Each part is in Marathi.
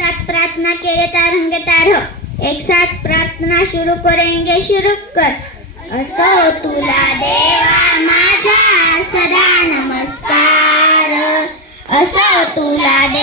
साथ प्रार्थना केले तारंगे तारह हो. एक साथ प्रार्थना शुरू करेंगे शुरू कर. असो तुला देवा माझा सदा नमस्कार. असो तुला देवा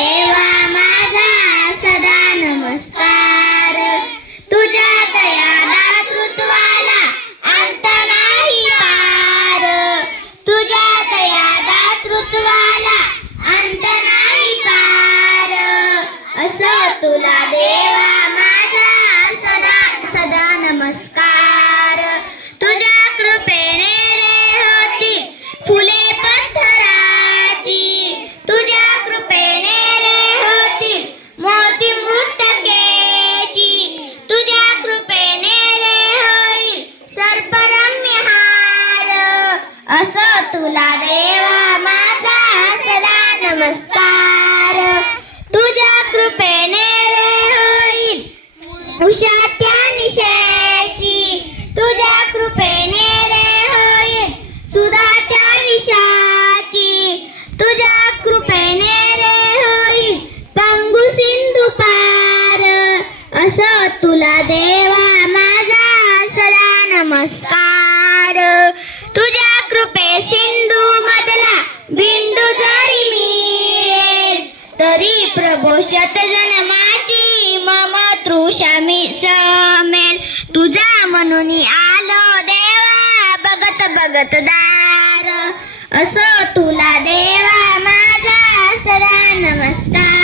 असं तुला देवा माझा सदा सदा नमस्कार. तुझ्या कृपेने रे होती फुले पत्थराची. तुझ्या कृपेने रे होती मोती मृतकेची. तुझ्या कृपेने रे होईल सर्परम्य हार. असं तुला देवा माझा सदा नमस्कार. कृपेने रे होईल उषा त्या निशाची तुझ्या कृपेने रे होईल सुधा त्या विषाची तुझ्या कृपेने रे होईल पंगू सिंधू पार असं तुला देवा माझा सदा नमस्कार. तरी जन्माची मम तृषा मी समेल. तुझा म्हणून आलो देवा बघत बघत दार. असं तुला देवा माझा सदा नमस्कार.